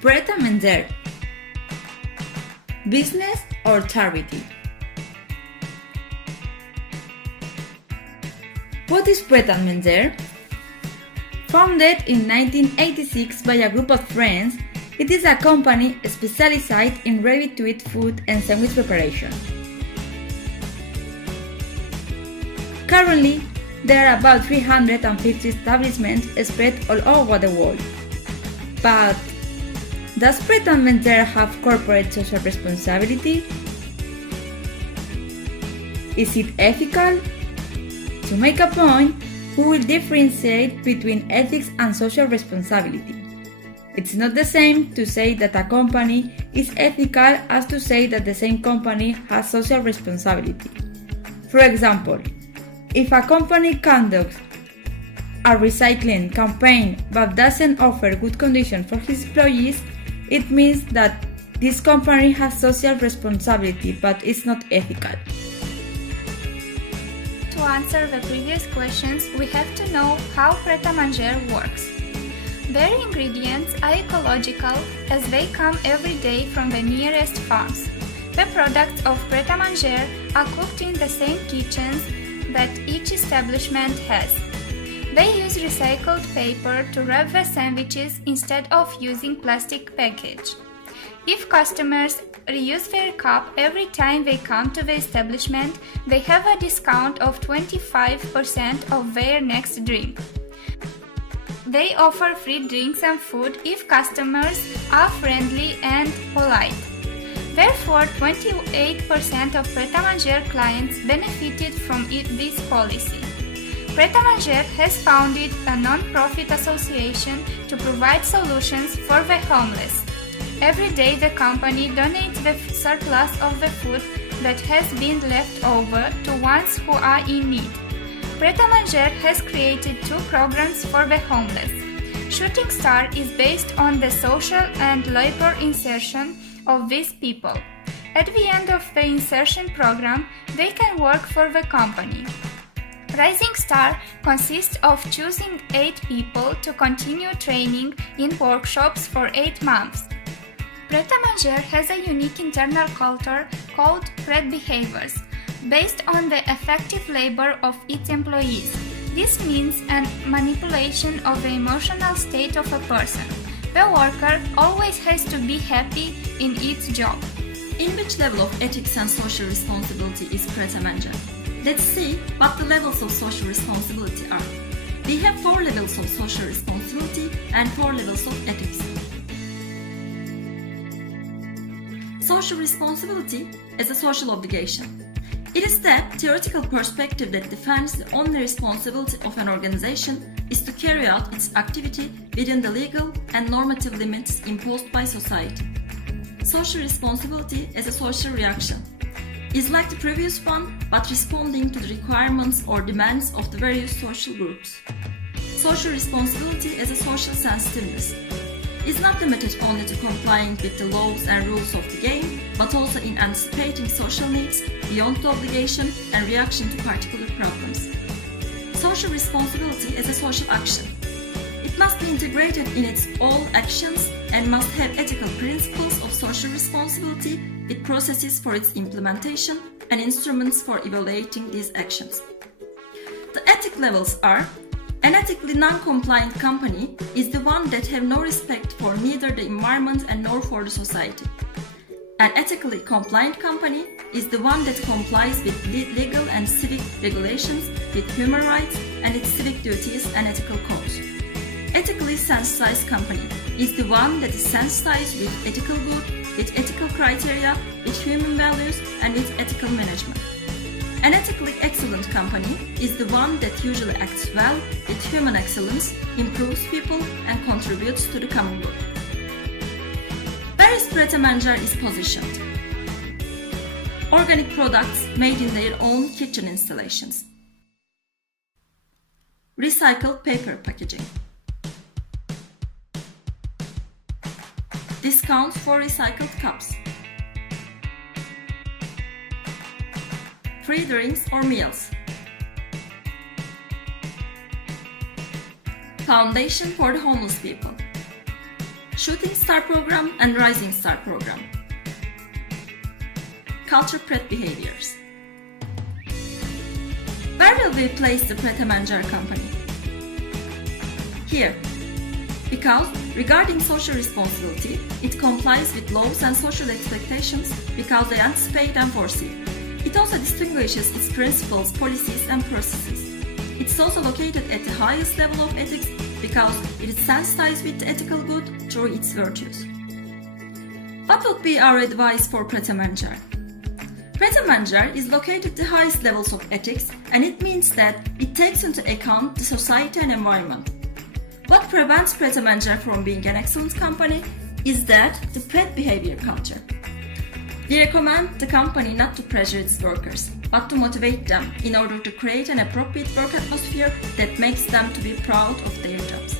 Prêt, Manger. Business or charity? What is Prêt, Manger? Founded in 1986 by a group of friends, it is a company specialized in ready-to-eat food and sandwich preparation. Currently, there are about 350 establishments spread all over the world. But does Prêt & Manger have corporate social responsibility? Is it ethical? To make a point, we will differentiate between ethics and social responsibility. It's not the same to say that a company is ethical as to say that the same company has social responsibility. For example, if a company conducts a recycling campaign but doesn't offer good conditions for its employees, it means that this company has social responsibility but is not ethical. To answer the previous questions, we have to know how Prêt & Manger works. Their ingredients are ecological as they come every day from the nearest farms. The products of Prêt & Manger are cooked in the same kitchens that each establishment has. They use recycled paper to wrap the sandwiches instead of using plastic package. If customers reuse their cup every time they come to the establishment, they have a discount of 25% of their next drink. They offer free drinks and food if customers are friendly and polite. Therefore, 28% of Prêt & Manger clients benefited from this policy. Prêt & Manger has founded a non-profit association to provide solutions for the homeless. Every day the company donates the surplus of the food that has been left over to ones who are in need. Prêt & Manger has created 2 programs for the homeless. Shooting Star is based on the social and labor insertion of these people. At the end of the insertion program, they can work for the company. Rising Star consists of choosing 8 people to continue training in workshops for 8 months. Prêt & Manger has a unique internal culture called Prêt Behaviors, based on the effective labor of its employees. This means a manipulation of the emotional state of a person. The worker always has to be happy in its job. In which level of ethics and social responsibility is Prêt & Manger? Let's see what the levels of social responsibility are. We have 4 levels of social responsibility and 4 levels of ethics. Social responsibility is a social obligation. It is the theoretical perspective that defines the only responsibility of an organization is to carry out its activity within the legal and normative limits imposed by society. Social responsibility is a social reaction. It is like the previous one, but responding to the requirements or demands of the various social groups. Social responsibility is a social sensitiveness. It is not limited only to complying with the laws and rules of the game, but also in anticipating social needs beyond the obligation and reaction to particular problems. Social responsibility is a social action. It must be integrated in its all actions and must have ethical principles of social responsibility with processes for its implementation and instruments for evaluating these actions. The ethic levels are: an ethically non-compliant company is the one that have no respect for neither the environment and nor for the society. An ethically compliant company is the one that complies with legal and civic regulations, with human rights and its civic duties and ethical codes. Ethically sensitized company is the one that is sensitized with ethical good, with ethical criteria, with human values and with ethical management. An ethically excellent company is the one that usually acts well with human excellence, improves people and contributes to the common good. Where is Prêt & Manger is positioned? Organic products made in their own kitchen installations. Recycled paper packaging. Discounts for recycled cups. Free drinks or meals. Foundation for the homeless people. Shooting Star Program and Rising Star Program. Culture Prêt behaviors. Where will we place the Prêt & Manger company? Here. Because regarding social responsibility, it complies with laws and social expectations because they anticipate and foresee. It also distinguishes its principles, policies and processes. It's also located at the highest level of ethics because it is sensitized with the ethical good through its virtues. What would be our advice for Prêt & Manger? Prêt & Manger is located at the highest levels of ethics, and it means that it takes into account the society and environment. What prevents Prêt & Manger from being an excellent company is that the Prêt behavior culture. We recommend the company not to pressure its workers, but to motivate them in order to create an appropriate work atmosphere that makes them to be proud of their jobs.